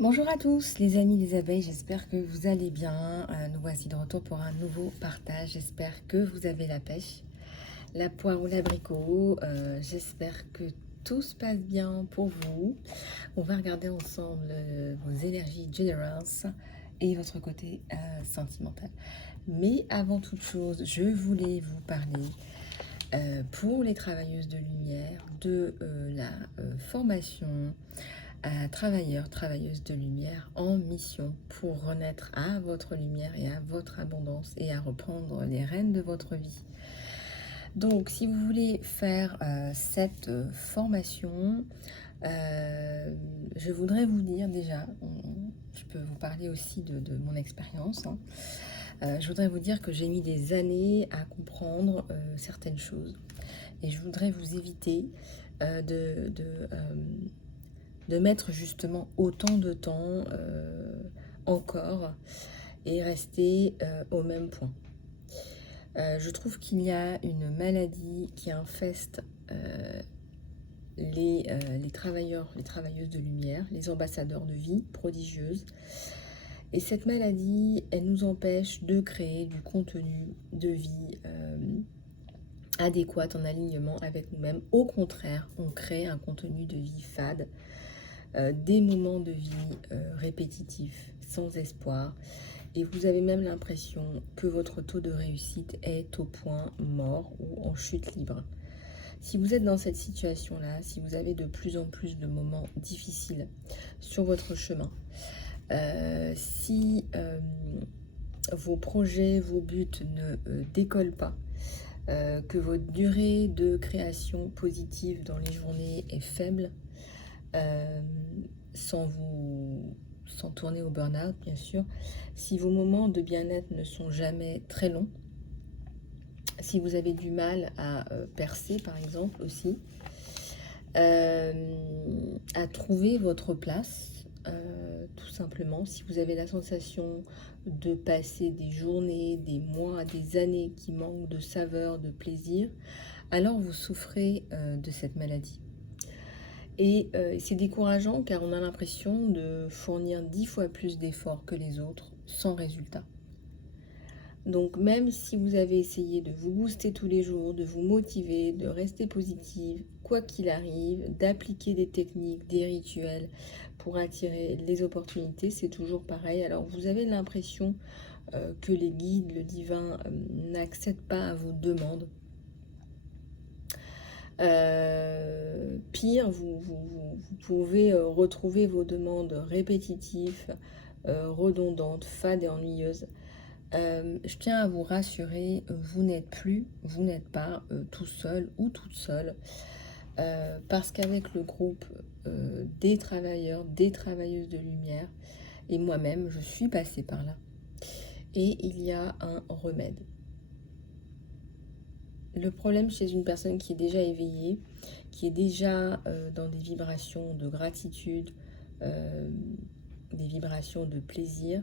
Bonjour à tous les amis des abeilles, j'espère que vous allez bien. Nous voici de retour pour un nouveau partage. J'espère que vous avez la pêche, la poire ou l'abricot. J'espère que tout se passe bien pour vous. On va regarder ensemble vos énergies generals et votre côté sentimental. Mais avant toute chose, je voulais vous parler pour les travailleuses de lumière de la formation à travailleurs, travailleuses de lumière en mission pour renaître à votre lumière et à votre abondance et à reprendre les rênes de votre vie. Donc, si vous voulez faire cette formation, je voudrais vous dire déjà, je peux vous parler aussi de mon expérience, hein. Je voudrais vous dire que j'ai mis des années à comprendre certaines choses et je voudrais vous éviter de mettre justement autant de temps encore et rester au même point. Je trouve qu'il y a une maladie qui infeste les travailleurs, les travailleuses de lumière, les ambassadeurs de vie prodigieuses. Et cette maladie, elle nous empêche de créer du contenu de vie adéquat en alignement avec nous-mêmes. Au contraire, on crée un contenu de vie fade, des moments de vie répétitifs, sans espoir. Et vous avez même l'impression que votre taux de réussite est au point mort ou en chute libre. Si vous êtes dans cette situation-là, si vous avez de plus en plus de moments difficiles sur votre chemin, si vos projets, vos buts ne décollent pas, que votre durée de création positive dans les journées est faible, sans tourner au burn-out, bien sûr, si vos moments de bien-être ne sont jamais très longs, si vous avez du mal à percer, par exemple, aussi, à trouver votre place, tout simplement, si vous avez la sensation de passer des journées, des mois, des années qui manquent de saveur, de plaisir, alors vous souffrez de cette maladie. Et c'est décourageant car on a l'impression de fournir 10 fois plus d'efforts que les autres sans résultat. Donc même si vous avez essayé de vous booster tous les jours, de vous motiver, de rester positive, quoi qu'il arrive, d'appliquer des techniques, des rituels pour attirer les opportunités, c'est toujours pareil. Alors vous avez l'impression que les guides, le divin, n'accèdent pas à vos demandes. Pire, vous pouvez retrouver vos demandes répétitives, redondantes, fades et ennuyeuses. Je tiens à vous rassurer, vous n'êtes pas tout seul ou toute seule, parce qu'avec le groupe des travailleurs, des travailleuses de lumière, et moi-même, je suis passée par là. Et il y a un remède. Le problème chez une personne qui est déjà éveillée, qui est déjà dans des vibrations de gratitude, des vibrations de plaisir,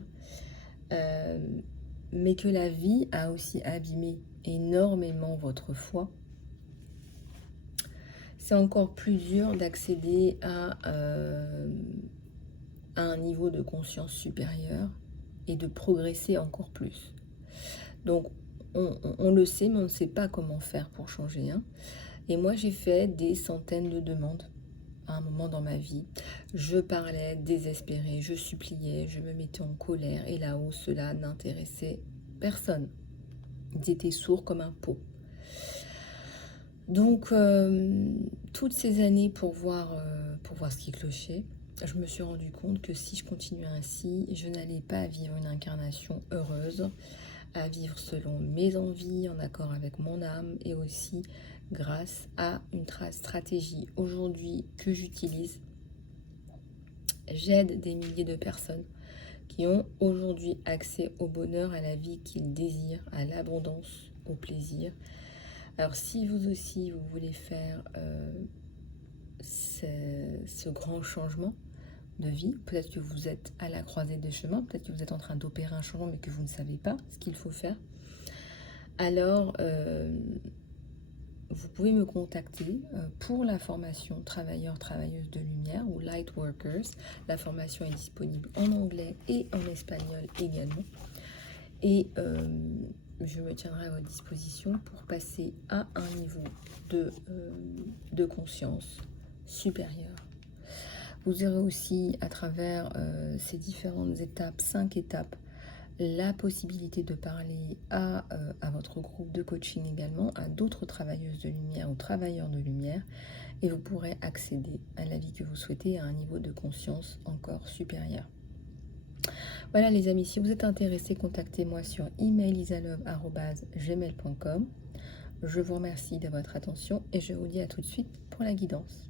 mais que la vie a aussi abîmé énormément votre foi, c'est encore plus dur d'accéder à un niveau de conscience supérieur et de progresser encore plus. Donc, on le sait, mais on ne sait pas comment faire pour changer, hein. Et moi, j'ai fait des centaines de demandes à un moment dans ma vie. Je parlais désespérée, je suppliais, je me mettais en colère. Et là-haut, cela n'intéressait personne. Ils étaient sourds comme un pot. Donc, toutes ces années pour voir ce qui clochait, je me suis rendu compte que si je continuais ainsi, je n'allais pas vivre une incarnation heureuse, à vivre selon mes envies, en accord avec mon âme et aussi grâce à une stratégie aujourd'hui que j'utilise. J'aide des milliers de personnes qui ont aujourd'hui accès au bonheur, à la vie qu'ils désirent, à l'abondance, au plaisir. Alors si vous aussi, vous voulez faire ce grand changement de vie, peut-être que vous êtes à la croisée des chemins, peut-être que vous êtes en train d'opérer un changement mais que vous ne savez pas ce qu'il faut faire, alors vous pouvez me contacter pour la formation travailleurs-travailleuses de lumière ou light workers. La formation est disponible en anglais et en espagnol également. Et je me tiendrai à votre disposition pour passer à un niveau de conscience supérieur. Vous aurez aussi à travers ces différentes étapes, 5 étapes, la possibilité de parler à votre groupe de coaching également, à d'autres travailleuses de lumière ou travailleurs de lumière, et vous pourrez accéder à la vie que vous souhaitez à un niveau de conscience encore supérieur. Voilà les amis, si vous êtes intéressés, contactez-moi sur email isalove@gmail.com. Je vous remercie de votre attention et je vous dis à tout de suite pour la guidance.